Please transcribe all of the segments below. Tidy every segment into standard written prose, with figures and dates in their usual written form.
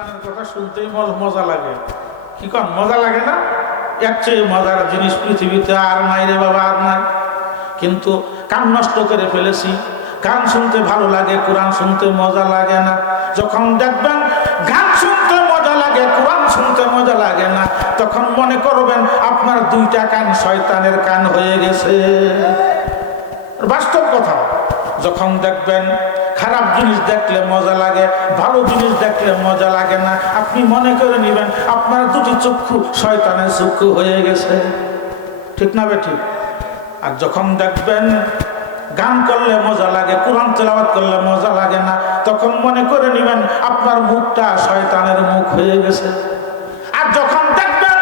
কোরআনের কথা শুনতেই মজা লাগে। কি কন মজা লাগে না? এর চেয়ে মজার জিনিস পৃথিবীতে আর নাই রে বাবা, আর নাই। কিন্তু কান নষ্ট করে ফেলেছি। গান শুনতে ভালো লাগে, কোরআন শুনতে মজা লাগে না। যখন দেখবেন গান শুনতে মজা লাগে, কোরআন শুনতে মজা লাগে না, তখন মনে করবেন আপনার দুইটা কান শয়তানের কান হয়ে গেছে। বাস্তব কথা। যখন দেখবেন খারাপ জিনিস দেখলে মজা লাগে, ভালো জিনিস দেখলে মজা লাগে না, আপনি মনে করে নেবেন আপনার দুটি চক্ষু শয়তানের চক্ষু হয়ে গেছে। ঠিক না বেঠিক? আর যখন দেখবেন গান করলে মজা লাগে, কোরআন তেলাওয়াত করলে মজা লাগে না, তখন মনে করে নেবেন আপনার মুখটা শয়তানের মুখ হয়ে গেছে। আর যখন দেখবেন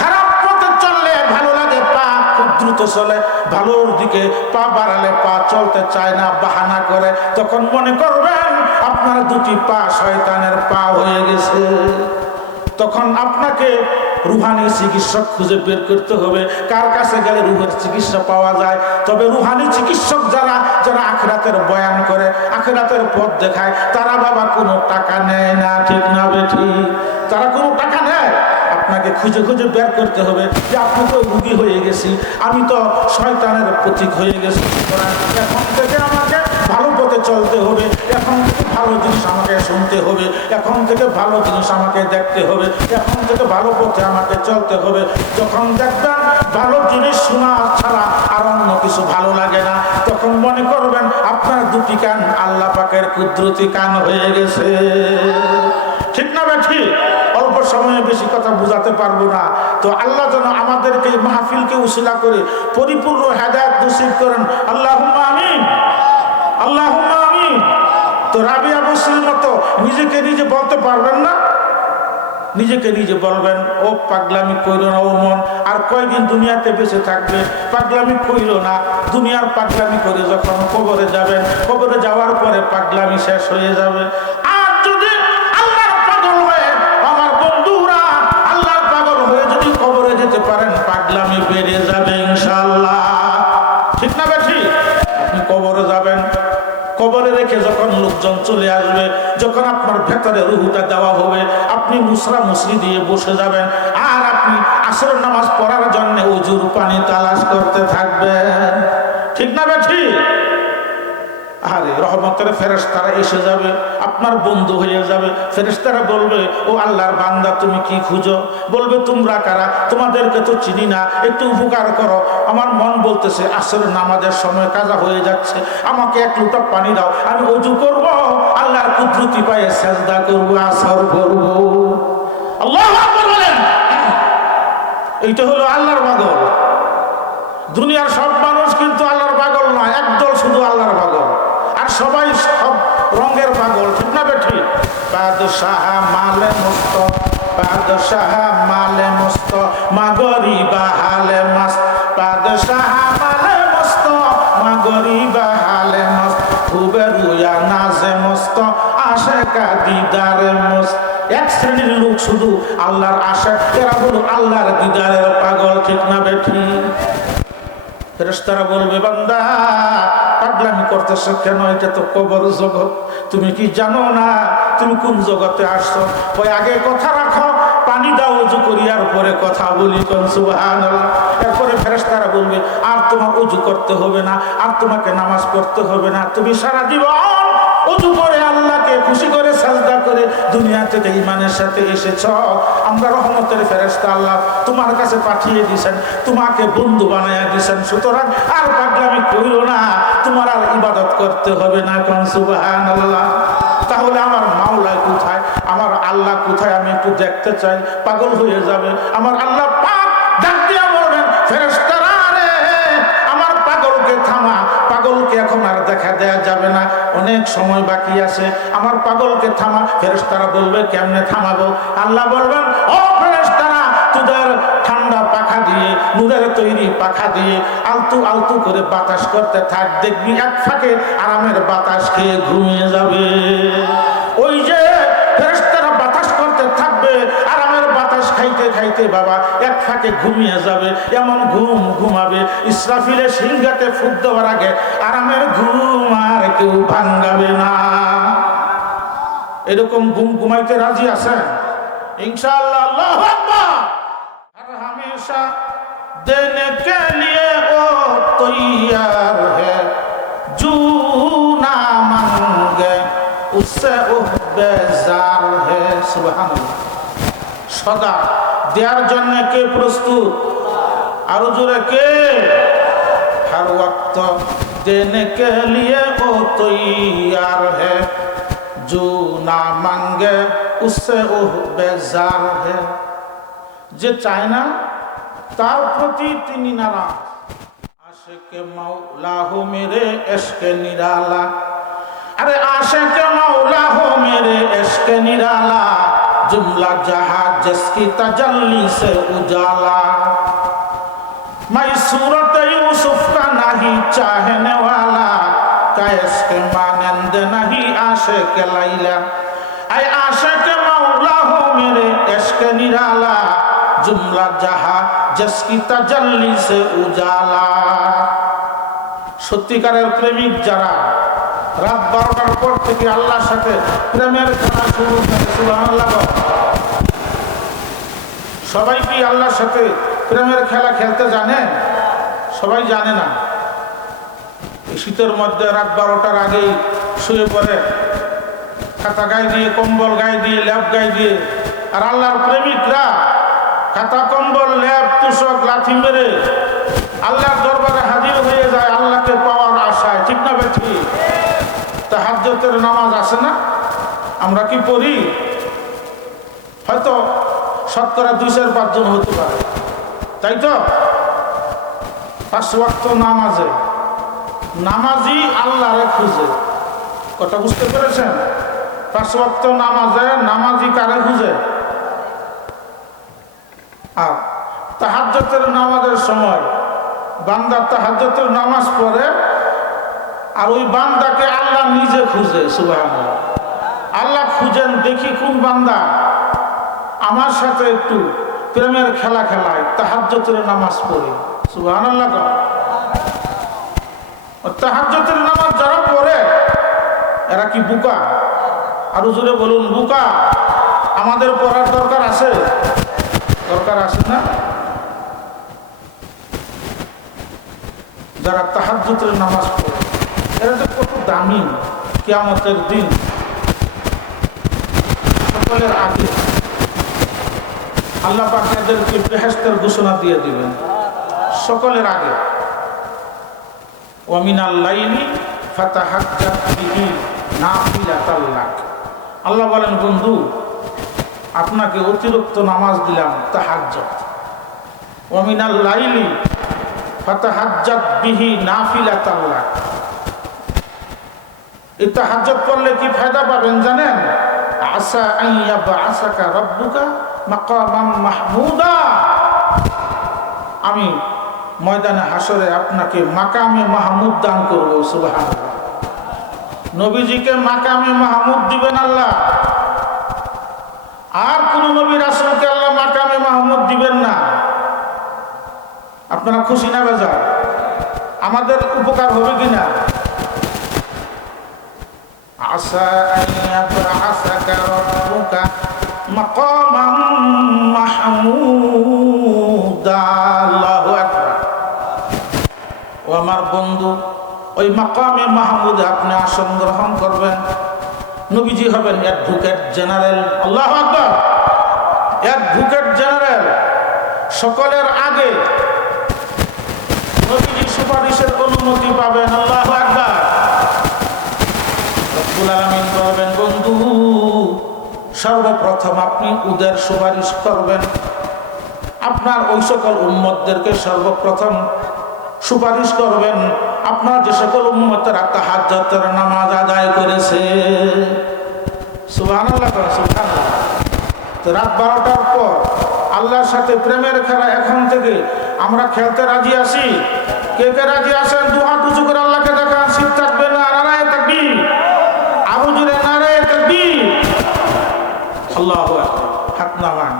খারাপ পথে চললে ভালো লাগে, পা খুব দ্রুত চলে, ভালোর দিকে পা বাড়ালে পা চলতে চায় না, বাহানা করে, তখন মনে করবেন আপনার দুটি পা শয়তানের পা হয়ে গেছে। তখন আপনাকে রুহানি চিকিৎসক খুঁজে বের করতে হবে, কার কাছে গেলে রুহের চিকিৎসা পাওয়া যায়। তবে রুহানি চিকিৎসক যারা আখিরাতের বয়ান করে, আখিরাতের পথ দেখায়, তারা বাবা কোনো টাকা নেয় না। ঠিক না বেঠিক? তারা কোনো টাকা নেয়। আপনাকে খুঁজে খুঁজে বের করতে হবে যে আপনি তো রুগী হয়ে গেছি, আমি তো শয়তানের প্রতীক হয়ে গেছি, এখন থেকে আমাকে ভালো পথে চলতে হবে, এখন থেকে ভালো জিনিস আমাকে শুনতে হবে, এখন থেকে ভালো জিনিস আমাকে দেখতে হবে, এখন থেকে ভালো পথে আমাকে চলতে হবে। যখন দেখবেন ভালো জিনিস শোনা ছাড়া আর অন্য কিছু ভালো লাগে না, তখন মনে করবেন আপনার দুটি কান আল্লাহ পাকের কুদরতি কান হয়ে গেছে। ঠিক না বেঠি? অল্প সময়ে বেশি কথা বুঝাতে পারবো না। তো আল্লাহ যেন আমাদেরকে মাহফিলকে উসিলা করে পরিপূর্ণ হেদায়েত নসিব করেন। আল্লাহুম্মা আমিন, আল্লাহুম্মা আমিন। তো রাবিয়া বসরির মতো নিজেকে নিজে বলতে পারবেন না? নিজেকে নিজে বলবেন, ও পাগলামি কইরো না ও মন, আর কয়দিন দুনিয়াতে বেঁচে থাকবে, পাগলামি কইরো না। দুনিয়ার পাগলামি করে যখন কবরে যাবেন, কবরে যাওয়ার পরে পাগলামি শেষ হয়ে যাবে। আর যদি আল্লাহর পাগল হয়ে, আমার বন্ধুরা আল্লাহর পাগল হয়ে যদি কবরে যেতে পারেন, পাগলামি বেড়ে যাবে ইনশাআল্লাহ। ঠিক না বেঠি? আপনি কবরে যাবেন, কবরে রেখে যখন লোকজন চলে আসবে, যখন আপনার ভেতরে রুহুটা দেওয়া হবে, আপনি মুসরা মুসরি দিয়ে বসে যাবেন, আর আপনি আসরের নামাজ পড়ার জন্য ওযুর পানি তালাশ করতে থাকবেন। ঠিক না বেঠি? আরে রহমতের ফেরেশতারা এসে যাবে, আপনার বন্ধু হয়ে যাবে। ফেরেশতারা বলবে, ও আল্লাহর বান্দা তুমি কি খুঁজো? বলবে, তোমরা কারা? তোমাদেরকে তো চিনি না, একটু উপকার করো। আমার মন বলতেছে আসরের নামাজের সময় কাজা হয়ে যাচ্ছে, আমাকে এক লোটা পানি দাও, আমি ওযু করব, আল্লাহর কুদরতি পায়ে সিজদা করব, আসর করব। আল্লাহু আকবার বলেন। এইটা হলো আল্লাহর পাগল। দুনিয়ার সব মানুষ কিন্তু আল্লাহর পাগল নয়, একদল শুধু আল্লাহর পাগল, আর সবাই সব রঙের পাগল। ঠিক না বেঠি? বাদশাহ মালে মস্ত, বাদশাহ মালে মস্ত, মাগরিবা হালে মাস্ত, বাদশাহ মালে মস্ত, মাগরিবা হালে মস্ত, খুবে রুয়া নাজে মস্ত, আশেকা দিদারে মস্ত। এক শ্রেণীর লোক শুধু আল্লাহর আশা, এরা হলো আল্লাহর দিদারের পাগল। ঠিক না বেঠি? ফেরেশতারা বলবে, বান্দা পাগলামি করতেছ কেন? এটা তো কবর জগৎ, তুমি কি জানো না তুমি কোন জগতে আসছো? ওই আগে কথা রাখো, পানি দাও, ওযু করি, আর পরে কথা বলি। কোন সুবহানাল্লাহ। এরপরে ফেরেশতারা বলবে, আর তোমার ওযু করতে হবে না, আর তোমাকে নামাজ পড়তে হবে না, তুমি সারা জীবন ওযু করে আল্লাহকে খুশি করে সাজদা করে দুনিয়া থেকে ঈমানের সাথে এসেছ। আমরা রহমতের ফেরেশতা আল্লাহ তোমার কাছে পাঠিয়ে দিয়েছেন, তোমাকে বন্ধু বানায়া দিয়েছেন, সুতরাং আর পাগলামি কইরো না, তোমার আর ইবাদত করতে হবে না। কোন সুবহানাল্লাহ। তাহলে আমার মাওলা কোথায়, আমার আল্লাহ কোথায়, আমি একটু দেখতে চাই। পাগল হয়ে যাবে। আমার আল্লাহ পাক ডাক দিয়া বলবেন, ফেরেশতারা রে আমার পাগলকে থামা, পাগলকে এখন আর দেখা দেয়া যাবে না, অনেক সময় বাকি আছে, আমার পাগলকে থামা। ফেরেশতারা বলবে, কেমনে থামাবো? আল্লাহ বলবেন, ও ফেরেশতারা, তোদের ঠান্ডা পাখা দিয়ে, নূরের তৈরি পাখা দিয়ে আলতু আলতু করে বাতাস করতে থাক, দেখবি এক ফাঁকে আরামের বাতাস খেয়ে ঘুমিয়ে যাবে। ওই যে ফেরেশতারা বাতাস করতে থাকবে, আরামের বাতাস খাইতে খাইতে বাবা এক ফাঁকে ঘুমিয়ে যাবে। এমন ঘুম ঘুমাবে, ইসরাফিলের সিংহাতে ফুঁক দেওয়ার আগে আরামের ঘুম আর কেউ ভাঙাবে না। এরকম ঘুমাইতে রাজি আছেন इंशाअल्लाह अल्लाहु अकबर हर हमेशा देने के लिए वो तैयार है जो ना मांगे उससे वो बेजार है सुबहानाल्लाह सदा देर जन्म के प्रस्तुत और जोरे के हर वक्त देने के लिए वो तैयार है जो ना मांगे उससे वो बेजार है जे चाहे ना तार प्रति तिनी नाराज आशिक़े मौला हो मेरे इश्क़ निराला अरे आशिक़े मौला हो मेरे इश्क़ निराला जुमला जहां जिसकी तजल्ली से उजाला मैं सूरत यूसुफ का नहीं चाहने वाला का इश्क़ मानंद नहीं आशिक़ लैला ऐ आशिक़ मौला हो मेरे इश्क़ निराला जुमला जहां जिसकी तजल्ली से उजाला সত্যিকারের প্রেমিক যারা রাত 12টার পর থেকে আল্লাহর সাথে প্রেমের খেলা শুরু করে সুবহানাল্লাহ সবাই কি আল্লাহর সাথে প্রেমের খেলা খেলতে জানে সবাই জানে না এই শীতের মধ্যে রাত 12টার আগেই শুয়ে পড়ে খাতা গায়ে দিয়ে কম্বল গায়ে দিয়ে ল্যাপ গায়ে দিয়ে আর আল্লাহর প্রেমিকরা খাতা কম্বল ল্যাপ তুষক লাথি মেরে আল্লাহর দরবারে হাজির হয়ে যায় আল্লাহকে পাওয়ার আশায় ঠিক না বেঠি তাহাজ্জুদের নামাজ আছে না আমরা কি পড়ি হয়তো শতকরা 2-5 জন হতে পারে তাই তো 5 ওয়াক্ত নামাজে নামাজি আল্লাহরে খুঁজে কথা বুঝতে পেরেছেন 5 ওয়াক্ত নামাজে নামাজি কারে খুঁজে আর তাহাজ্জুদের নামাজের সময় বান্দা তাহাজ্জুদের নামাজ পড়ে আর ওই বান্দাকে আল্লাহ নিজে খুঁজে সুবহানাল্লাহ আল্লাহ খুঁজেন দেখি কোন বান্দা আমার সাথে একটু প্রেমের খেলা খেলায় তাহাজ্জুদের নামাজ পড়ে সুবহানাল্লাহ তাহাজ্জুদের নামাজ যারা পড়ে এরা কি বুকা আরো জোরে বলুন বুকা আমাদের পড়ার দরকার আছে না যারা তাহাজ্জুদের নামাজ পড়ে এরা যে কত দামি কিয়ামতের দিন সকলের আগে আল্লাহ পাক এদেরকে বেহেশতের ঘোষণা দিয়ে দিবেন সকলের আগে ওয়া মিনাল লাইলি ফাতাহাজ্জাত বিহি নাফিলাতাল লাক আল্লাহ বলেন বন্ধু আপনাকে অতিরিক্ত নামাজ দিলাম তাহাজ্জুদ ওয়া মিনাল লাইলি ফাতাহাজ্জাত বিহি নাফিলাতাল লাক এই তাহাজ্জুদ করলে কি ফায়দা পাবেন জানেন আসা আইয়াবআসাকা রাব্বুকা মাকামাম মাহমুদা আমি ময়দানে হাসরে আপনাকে মাকামে মাহমুদ দান করব সুবহানাল্লাহ নবীজিকে মাকামে মাহমুদ দিবেন আল্লাহ আর কোন নবী রাসূলকে আল্লাহ মাকামে মাহমুদ দিবেন না আপনারা খুশি না বেজার আমাদের উপকার হবে কিনা আসা আইয়াবআসাকা রাব্বুকা মাকামাম মাহমুদা আল্লাহু আকবার ও আমার বন্ধু ওই মাকামে মাহমুদে আপনি আসন গ্রহণ করবেন নবীজি হবেন অ্যাডভোকেট জেনারেল আল্লাহু আকবার অ্যাডভোকেট জেনারেল সকলের আগে নবীজি সুপারিশের অনুমতি পাবেন আল্লাহু আকবার রব্বুল আলামিন বলবেন বন্ধু সর্বপ্রথম আপনি ওদের সুপারিশ করবেন আপনার ওই সকল উম্মতদেরকে সর্বপ্রথম সুপারিশ করবেন আপনার যে সকল উম্মতেরা তাহাজ্জুদের নামাজ আদায় করেছে সুবহানাল্লাহ সুবহানাল্লাহ তো রাত 12টার পর আল্লাহর সাথে প্রেমের খেলা এখন থেকে আমরা খেলতে রাজি আছি কে কে রাজি আছেন দু হাত উঁচু করে আল্লাহকে দেখান শীত থাকবে না নারায়ে তাকবীর আরো জোরে নারায়ে তাকবীর আল্লাহু আকবার হাত নামান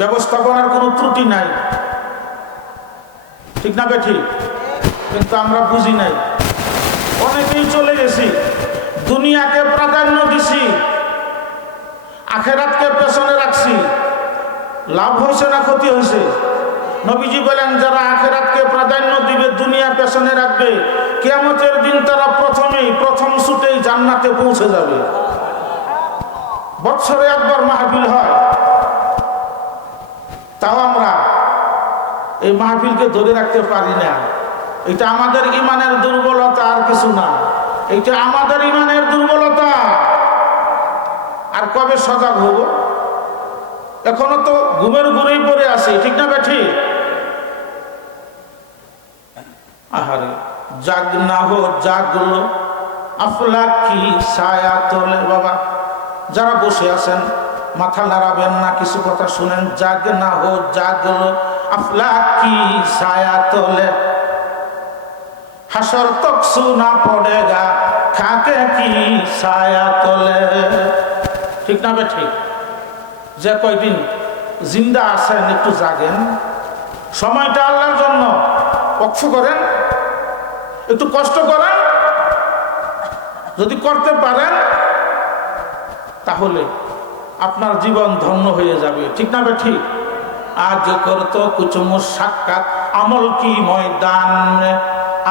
ব্যবস্থাপনার কোনো ত্রুটি নাই ঠিক না বেঠিক কিন্তু আমরা বুঝি নাই অনেকেই চলে গেছি দুনিয়াকে প্রাধান্য দিছি আখেরাতকে পেছনে রাখছি, লাভ হয়েছে না ক্ষতি হয়েছে? নবীজি বলেন যারা আখেরাতকে প্রাধান্য দিবে, দুনিয়া পেছনে রাখবে, কিয়ামতের দিন তারা প্রথম ছুটেই জান্নাতে পৌঁছে যাবে। বছরে একবার মাহফিল হয়, তাও আমরা এই মাহফিলকে ধরে রাখতে পারি না। এটা আমাদের ইমানের দুর্বলতা, আর কিছু না। এটা আমাদের ইমানের দুর্বলতা। আর কবে সজাগ হব? এখনো তো ঘুমের ঘুরেই পড়ে আছে, ঠিক না বেঠি? আহারে জাগ না হো জাগলো আফলাকি ছায়া তোলে। বাবা যারা বসে আছেন মাথা নাড়াবেন না, কিছু কথা শুনেন। জাগ না হো জাগলো আফলাকি ছায়া তোলে, হাসর তক সুনা পড়েগা খাকে কি ছায়া তোলে। ঠিক না বেঠি? যে কয়দিন জিন্দা আছেন একটু জাগেন, সময়টা আল্লাহর জন্য ওয়াকফ করেন, একটু কষ্ট করেন। যদি করতে পারেন তাহলে আপনার জীবন ধন্য হয়ে যাবে। ঠিক না বেঠি? আজ করতো কুছ মুশাক্কাত আমল কি ময়দান মে,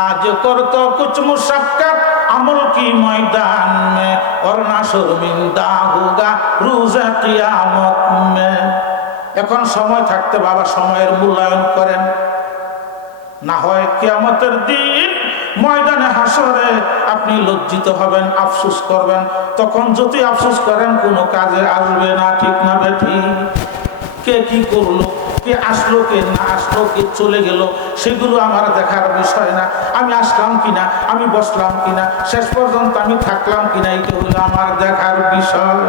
আজ করতো কুছ মুশাক্কাত আমল কি ময়দান মে, और ना शर्मिंदा होगा रोज़ क़यामत में। এখন সময় থাকতে বাবা সময়ের মূল্যায়ন করেন, না হয় কিয়ামতের দিন ময়দানে হাসরে আপনি লজ্জিত হবেন, আফসোস করবেন। তখন যদি আফসোস করেন কোনো কাজে আসবে না। ঠিক না বেঠি? কে কি করলো, কে আসলো, কে না আসলো, কে চলে গেল, সেগুলো আমার দেখার বিষয় না। আমি আসলাম কিনা, আমি বসলাম কিনা, শেষ পর্যন্ত আমি থাকলাম কিনা, এইটা হলো আমার দেখার বিষয়।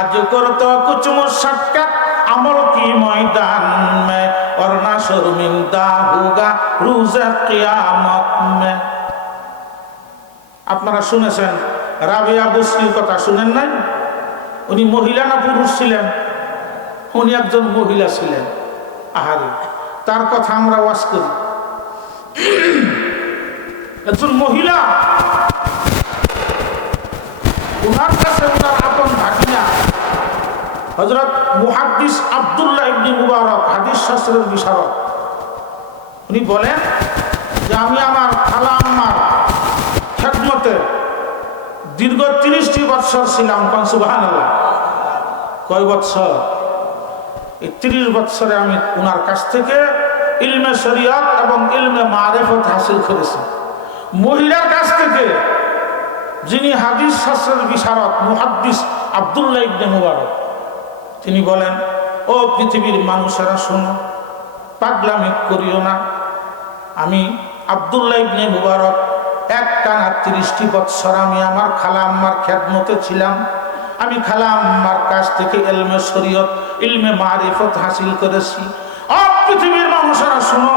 আজ করতো কুছ মুশাক্কাত আমল কি ময়দান মে, और ना शर्मिंदा होगा रोज़ क़यामत में। আপনারা শুনেছেন রাবিয়া বসরির কথা, শুনেন নাই? উনি মহিলা না পুরুষ ছিলেন? উনি একজন মহিলা ছিলেন। আহারে তার কথা আমরা ওয়াজ করি। একজন মহিলা, ওনার কাছে ওনার আপন ভাগিনা হযরত মুহাদ্দিস আব্দুল্লাহ ইবনে মুবারক, হাদিস শাস্ত্রের বিশারদ, উনি বলেন যে আমি আমার খালা আম্মার খেদমতে দীর্ঘ 30টি বৎসর ছিলাম। কোন সুবহানাল্লাহ? কয় বৎসর? এই 30 বৎসরে আমি ওনার কাছ থেকে ইলমে শরিয়ত এবং ইলমে মারিফত হাসিল করেছি। মহিলার কাছ থেকে, যিনি হাদিস শাস্ত্রের বিশারদ মুহাদ্দিস আব্দুল্লাহ ইবনে মুবারক, তিনি বলেন, ও পৃথিবীর মানুষেরা শোনো, পাগলামি করিও না। আমি আব্দুল্লাহ ইবনে মুবারক একটানা 30টি বৎসর আমি আমার খালা আম্মার খেদমতে ছিলাম। আমি খালা আম্মার কাছ থেকে ইলমে শরিয়ত, ইলমে মারিফত হাসিল করেছি। ও পৃথিবীর মানুষেরা শোনো,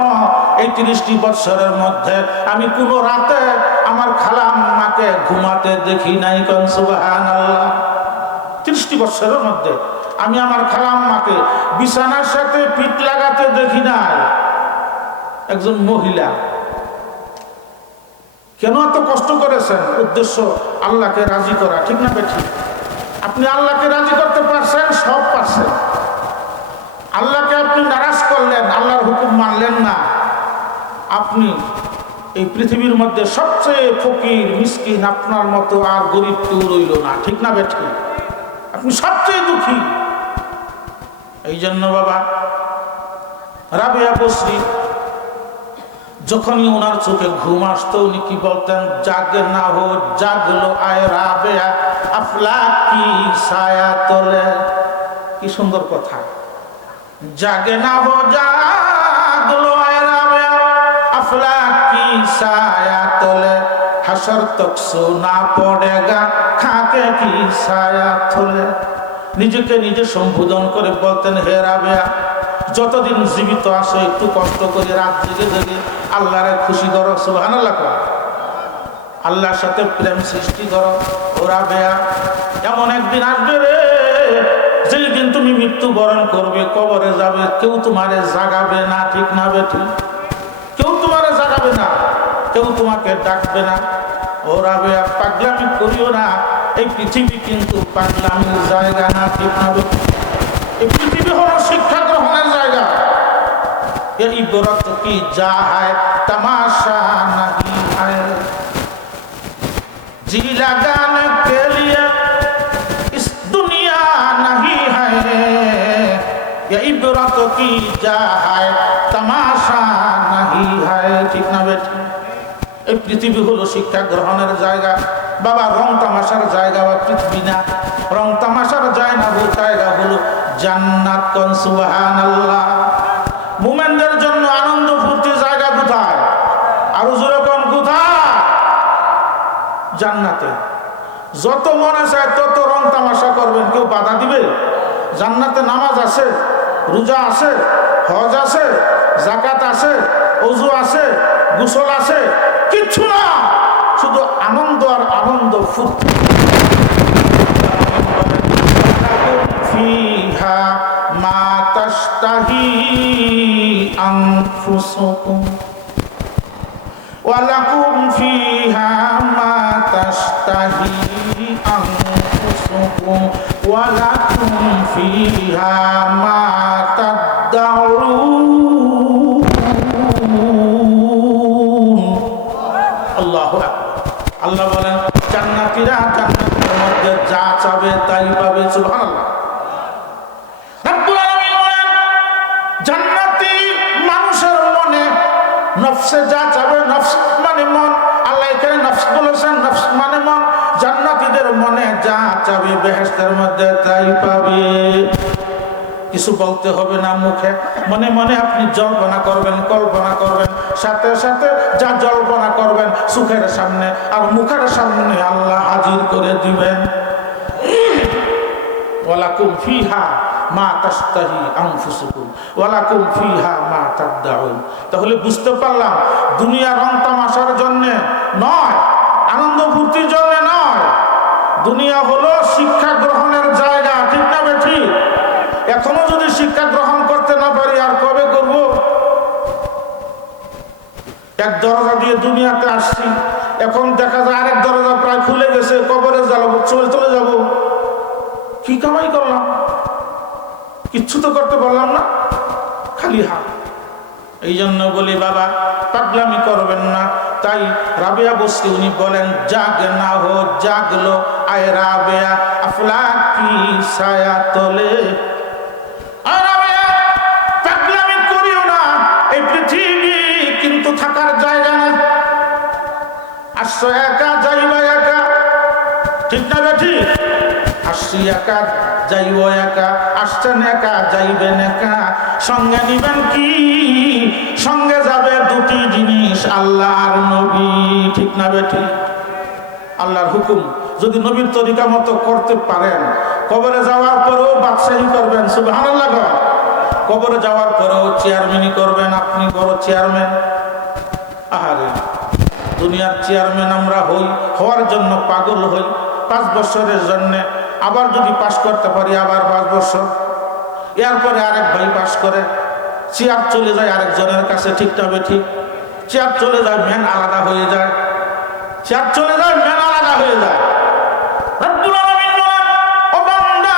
এই 30টি বৎসরের মধ্যে আমি কোনো রাতে আমার খালা আম্মাকে ঘুমাতে দেখি নাই। কোন সুবহানাল্লাহ? 30টি বৎসরের মধ্যে আমি আমার খালা আম্মাকে বিছানার সাথে পিঠ লাগাতে দেখি নাই। একজন মহিলা কেন এত কষ্ট করেছেন? উদ্দেশ্য আল্লাহকে রাজি করা। ঠিক না বেঠি? আপনি আল্লাহকে রাজি করতে পারছেন, সব পারছেন। আল্লাহকে আপনি নারাজ করলেন, আল্লাহর হুকুম মানলেন না, আপনি এই পৃথিবীর মধ্যে সবচেয়ে ফকির মিসকিন, আপনার মতো আর গরিব কেউ রইল না। ঠিক না বেঠি? আপনি সবচেয়ে দুঃখী। এই জন্য বাবা রাবিয়া বসরি যখনই ওনার চোখে ঘুম আসতো, উনি কি বলতেন? জাগে না হো জাগলো আয় রাবিয়া আফলাকি ছায়া তোলে। কি সুন্দর কথা! জাগে না হো জাগলো আয় রাবিয়া আফলাকি ছায়া তোলে, হাসর তক সোনা পড়েগা খাকে কি ছায়া তোলে। নিজেকে নিজে সম্বোধন করে বলতেন, হে রাবিয়া, যতদিন জীবিত আছো একটু কষ্ট করে রাত জেগে জেগে আল্লাহরে খুশি করো। সুবহানাল্লাহ। আল্লাহর সাথে প্রেম সৃষ্টি করো। ও রাবিয়া, এমন একদিন আসবে রে, যেই দিন তুমি মৃত্যুবরণ করবে, কবরে যাবে, কেউ তোমারে জাগাবে না। ঠিক না বেঠি? কেউ তোমারে জাগাবে না, কেউ তোমাকে ডাকবে না। ও রাবিয়া, পাগলামি করিও না। এই পৃথিবী কিন্তু পাগলামির জায়গা না, ঠিক না? এই পৃথিবী হলো শিক্ষা গ্রহণের জায়গা। ये इबरत की जा है तमाशा नहीं है, जी लगाने के लिए इस दुनिया नहीं है, ये इबरत की जा है तमाशा नहीं है, ठीक ना बेटी? এই পৃথিবী হলো শিক্ষা গ্রহণের জায়গা বাবা, রং তামাশার জায়গা বা পৃথিবী না। রং তামাশার জায়গা হলো জান্নাত। কোন সুবহানাল্লাহ। মুমিনদের জন্য আনন্দ ফুর্তির জায়গা কোথায়? আর জোরে কোন কোথায়? জান্নাতে। যত মনে চায় তত রং তামাশা করবেন, কেউ বাধা দিবে? জান্নাতে নামাজ আছে, রোজা আছে, হজ আছে, যাকাত আছে, ওযু আছে, গোসল আছে, কিচ্ছু না, শুধু আনন্দ আর আনন্দ ফুর্তি। ফিহা মা তাশতাহি আনফুসুকুম ওয়া লাকুম ফিহা মা তাশতাহি আনফুসুকুম ওয়া লাকুম ফিহা মা তাদউন। আল্লাহু আকবার। আল্লাহ বলেন জান্নাতীরা জান্নাতের মধ্যে যা চাবে তাই পাবে। সুবহানাল্লাহ। রব্বুল আলামিন বলেন জান্নাতি মানুষের মনে নফসে যা চাবে, নফস মানে মন, আল্লাহ এখানে নফস বলেছেন, নফস মানে মন। জান্নাতীদের মনে যা চাবে বেহেশতের মধ্যে তাই পাবে। কিছু বলতে হবে না মুখে, মনে মনে আপনি জল্পনা করবেন, কল্পনা করবেন, সাথে সাথে যা জল্পনা করবেন সুখের সামনে আর মুখের সামনে আল্লাহ হাজির করে দিবেন। ওয়ালাকুম ফিহা মা তাশতাহি আনফুসুকুম ওয়ালাকুম ফিহা মা তাদউন। তাহলে বুঝতে পারলাম দুনিয়া রং তামাশার জন্য নয়, আনন্দ ফুর্তির জন্য নয়, দুনিয়া হলো শিক্ষা গ্রহণের জায়গা, ঠিক না বেঠি? এখনো যদি শিক্ষা গ্রহণ করতে না পারি আর কবে করব? এক দরজা দিয়ে দুনিয়াতে আসছি, এখন দেখা যায় আরেক দরজা প্রায় খুলে গেছে, কবরে চলে যাব। কি কামাই করলাম? কিচ্ছু তো করতে পারলাম না, খালি হাত। এই জন্য বলি বাবা পাগলামি করবেন না। তাই রাবেয়া বসরি উনি বলেন জাগ না হো জাগলো আয় রাবেয়া আফলাক কি ছায়া তলে। পাগলামি করিও না, এই পৃথিবী কিন্তু থাকার জায়গা না। আসছো একা যাইবা একা, ঠিক না বেঠি? আসছি একা যাইব একা, আসছেন একা যাইবেন একা, সঙ্গে নিবেন কি? সঙ্গে যাবে দুটি জিনিস, আল্লাহ আর নবী, ঠিক না বেঠি? আল্লাহর হুকুম যদি নবীর তরিকা মতো করতে পারেন, কবরে যাওয়ার পরেও বাদশাহী করবেন। সুবহানাল্লাহ। কবরে যাওয়ার পরেও চেয়ারম্যানই করবেন, আপনি বড় চেয়ারম্যান। আহারে, দুনিয়ার চেয়ারম্যান আমরা হওয়ার জন্য পাগল হই 5 বছরের জন্যে, আবার যদি পাশ করতে পারি আবার 5 বছর, এরপরে আরেক ভাই পাশ করে, চেয়ার চলে যায় আরেকজনের কাছে, ঠিক না বেঠিক? চেয়ার চলে যায়, ম্যান আলাদা হয়ে যায়, চেয়ার চলে যায়, ম্যান আলাদা হয়ে যায়। রব্বুল আলামিন বলেন ও বান্দা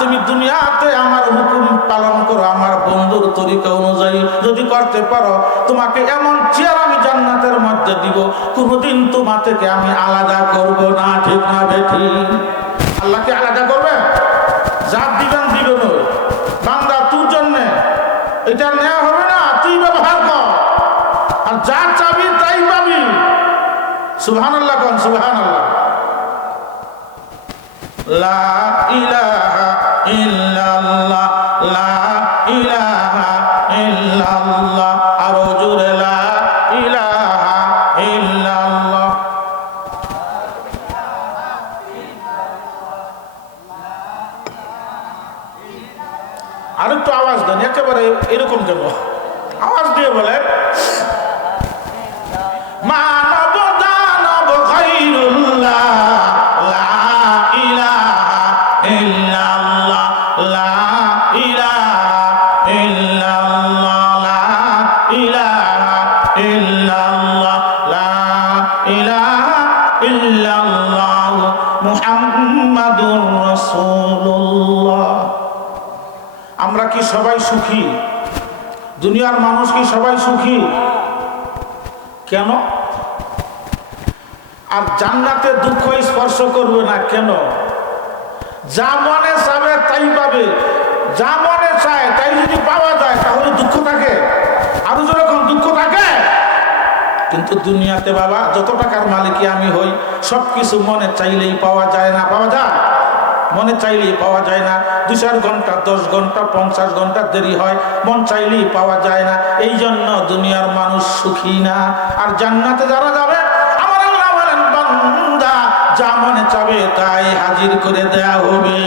তুমি দুনিয়াতে আমার হুকুম পালন করো, আমার বন্ধুর তরিকা অনুযায়ী যদি করতে পারো, তোমাকে এমন চেয়ার আমি জান্নাতের মধ্যে দিব, কোনোদিন তোমার থেকে আমি আলাদা করব না, ঠিক না বেঠি? আল্লাহকে আলাদা করবে? যা দিবেন দিবেন, বান্দা তোর জন্যে এটা নেওয়া হবে না, তুই ব্যবহার কর, আর যা চাবি তাই পাবি। সুবহানাল্লাহ কোন সুবহানাল্লাহ। লা ইলাহা ইল্লাল্লাহ, লা ইলাহা ইল্লাল্লাহ, আরো জোরে লা ইলাহা ইল্লাল্লাহ। আর একটু আওয়াজ দেন, একেবারে এরকম কেন আওয়াজ দিয়ে বলে? মানব দানব গায়রুল্লাহ, লা ইলাহা ইল্লাল্লাহ, লা ইলাহা ইল্লাল্লাহ, লা ইলাহা ইল্লাল্লাহ, লা ইলাহা ইল্লাল্লাহ, আমরা কি সবাই সুখী? দুনিয়ার মানুষ কি সবাই সুখী? কেন? আর জান্নাতে দুঃখ স্পর্শ করবে না কেন? যা মনে চাবে তাই পাবে, যা মনে চায় তাই যদি পাওয়া যায় তাহলে দুঃখ থাকে? আরো যেরকম দুঃখ থাকে। কিন্তু দুনিয়াতে বাবা যত টাকার মালিকই আমি হই, সবকিছু মনে চাইলেই পাওয়া যায় না। পাওয়া যায়? মনে চাইলেই পাওয়া যায় না। 2-4 ঘন্টা, 10 ঘন্টা, 50 ঘন্টা দেরি হয়, মন চাইলেই পাওয়া যায় না। এই জন্য দুনিয়ার মানুষ সুখী না। আর জান্নাতে যারা যাবে, আমার আল্লাহ বলেন, বান্দা যা মনে চাবে তাই হাজির করে দেয়া হবে।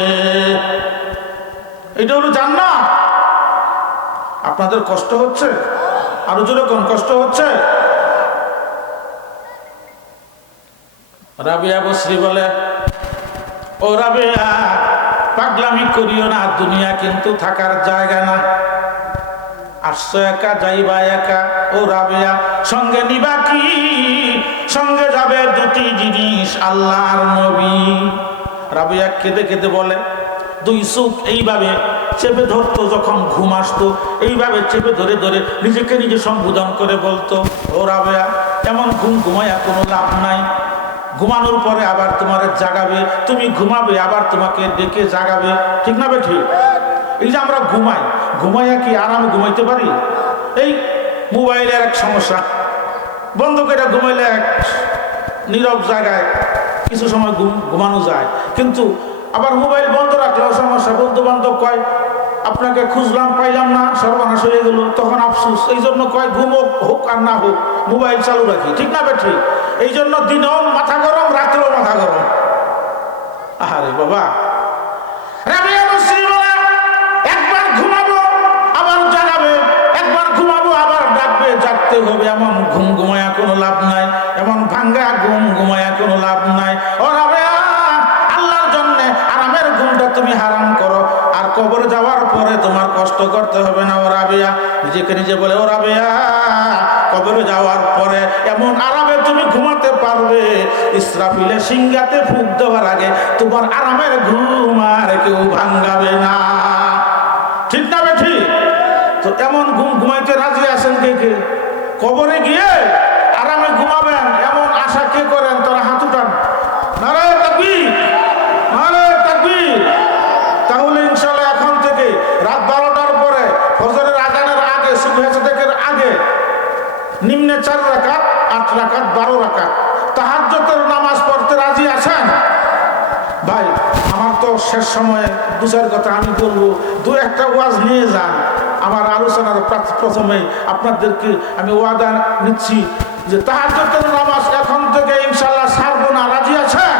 এটা হলো জান্নাত। আপনাদের কষ্ট হচ্ছে? আরো জোরে কোন কষ্ট হচ্ছে? রাবিয়া বসরি বলে, ও রাবিয়া পাগলামি করিও না, দুনিয়া কিন্তু থাকার জায়গা না। আসছো একা, যাইবা একা। ও রাবিয়া সঙ্গে নিবা কি? সঙ্গে যাবে দুটি জিনিস, আল্লাহ আর নবী। রাবিয়া কেঁদে কেঁদে বলে, 2 চোখ এইভাবে চেপে ধরতো, যখন ঘুম আসতো এইভাবে চেপে ধরে ধরে নিজেকে নিজে সম্বোধন করে বলতো, ও রাবিয়া এমন ঘুম ঘুমাইয়া কোনো লাভ নাই। ঘুমানোর পরে আবার তোমার জাগাবে, তুমি ঘুমাবে আবার তোমাকে ডেকে জাগাবে, ঠিক না বেঠি? এই যে আমরা ঘুমাই, ঘুমাইয়া কি আরাম ঘুমাইতে পারি? এই মোবাইলের এক সমস্যা, বন্ধ করে ঘুমাইলে এক নীরব জায়গায় কিছু সময় ঘুমানো যায়, কিন্তু আবার মোবাইল বন্ধ রাখলেও সমস্যা। বন্ধু বান্ধব কয় আপনাকে খুঁজলাম পাইলাম না, সর্বনাশ হয়ে গেল, তখন আফসোস। এই জন্য কয় ঘুম হোক আর না হোক মোবাইল চালু রাখি, ঠিক না বেঠি? এই জন্য দিনেও মাথা গরম, রাত্রেও মাথা গরম। আহারে বাবা, একবার ঘুমাবো আবার জাগাবে, একবার ঘুমাবো আবার ডাকবে, জাগতে হবে। এমন ঘুম ঘুমায়া কোনো লাভ নাই, এমন ভাঙ্গা ঘুম ঘুমায়া কোনো লাভ নাই। ও রাবিয়া, আল্লাহর জন্য আরামের ঘুমটা তুমি হারাম করো, আর কবর যাওয়ার পরে তোমার কষ্ট করতে হবে না। ও রাবিয়া নিজেকে নিজে বলে, ও রাবিয়া কবরে যাওয়ার পরে এমন আরামে তুমি ঘুমাতে পারবে, ইসরাফিলে সিংহাতে ফুঁক দেওয়ার আগে তোমার আরামের ঘুম আর কেউ ভাঙ্গাবে না, ঠিক না বেঠি? তো এমন ঘুম ঘুমাইতে রাজি আছেন কে কে? কবরে গিয়ে আরামে ঘুমাবেন এমন আশা কে করেন? তারা হাত উঠান। নারায়ে তাকবীর, নারায়ে তাকবীর। তাহলে ইনশাআল্লাহ এখন থেকে রাত 12টার পরে, ফজরের আজানের আগে, সুবহে সাদেকের আগে নিম্নে 4 রাকাত, 8 রাকাত, 12 রাকাত তাহাজ্জুদের নামাজ পড়তে রাজি আছেন? ভাই আমার তো শেষ সময়ে 2-4 কথা আমি বলবো, 2-1টা ওয়াজ নিয়ে যান। আমার আলোচনার প্রথমে আপনাদেরকে আমি ওয়াদা নিচ্ছি যে তাহাজ্জুদের নামাজ এখন থেকে ইনশাআল্লাহ ছাড়বো না। রাজি আছেন?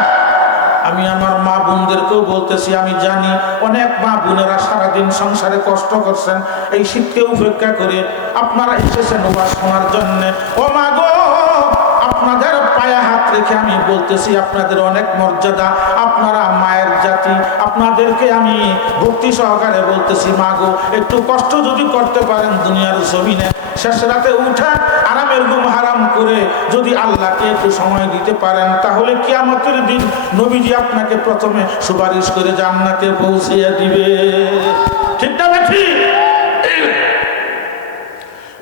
আমি আমার মা বোনদেরকেও বলতেছি, আমি জানি অনেক মা বোনেরা সারাদিন সংসারে কষ্ট করছেন, এই শীতকে উপেক্ষা করে আপনারা এসেছেন ওয়াজ শোনার জন্য। ও মা গো, আপনাদের পায়ে হাত রেখে আমি বলতেছি, আপনাদের অনেক মর্যাদা, আপনারা মায়ের জাতি, আপনাদেরকে আমি ভক্তি সহকারে বলতেছি, মা গো একটু কষ্ট যদি করতে পারেন দুনিয়ার জমিনে, শেষ রাতে উঠা আরামের ঘুম হারাম করে যদি আল্লাহকে একটু সময় দিতে পারেন, তাহলে কিয়ামতের দিন নবীজি আপনাকে প্রথমে সুপারিশ করে জান্নাতে পৌঁছিয়ে দিবে, ঠিক না বেঠি?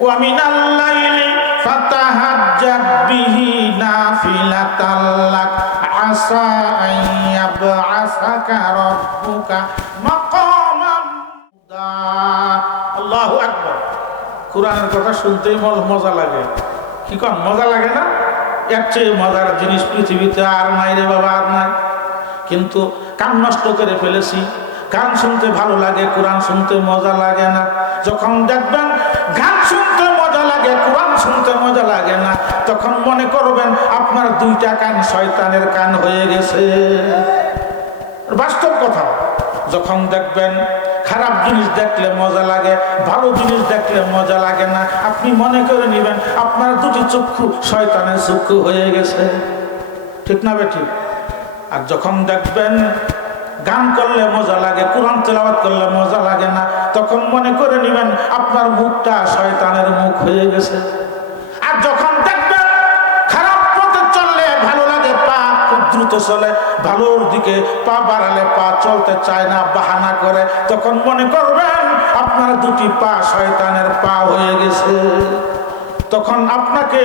ওয়া মিনাল লাইলি ফাতাহাজ্জাদ বিহি নাফিলাতাল লাক আসা আন ইয়াবআসাকা রাব্বুকা মাকামান মুদা। আল্লাহু আকবার। কোরআনের কথা শুনতেই মজা লাগে। কি কোন মজা লাগে না? এর চেয়ে মজার জিনিস পৃথিবীতে আর নাই রে বাবা, আর নাই। কিন্তু কান নষ্ট করে ফেলেছি। গান শুনতে ভালো লাগে, কোরআন শুনতে মজা লাগে না। যখন দেখবেন গান শুনতে মজা লাগে, কোরআন শুনতে মজা লাগে না, তখন মনে করবেন আপনার 2টা কান শয়তানের কান হয়ে গেছে। বাস্তব কথা। যখন দেখবেন খারাপ জিনিস দেখলে মজা লাগে, ভালো জিনিস দেখলে মজা লাগে না, আপনি মনে করে নেবেন আপনার 2টি চক্ষু শয়তানের চক্ষু হয়ে গেছে, ঠিক না বেঠিক? আর যখন দেখবেন গান করলে মজা লাগে, কোরআন তেলাওয়াত করলে মজা লাগে না, তখন মনে করে নেবেন আপনার মুখটা শয়তানের মুখ হয়ে গেছে। আর যখন দেখবেন খারাপ পথে চললে ভালো লাগে, পা খুব দ্রুত চলে, ভালোর দিকে পা বাড়ালে পা চলতে চায় না, বাহানা করে, তখন মনে করবেন আপনার দুটি পা শয়তানের পা হয়ে গেছে। তখন আপনাকে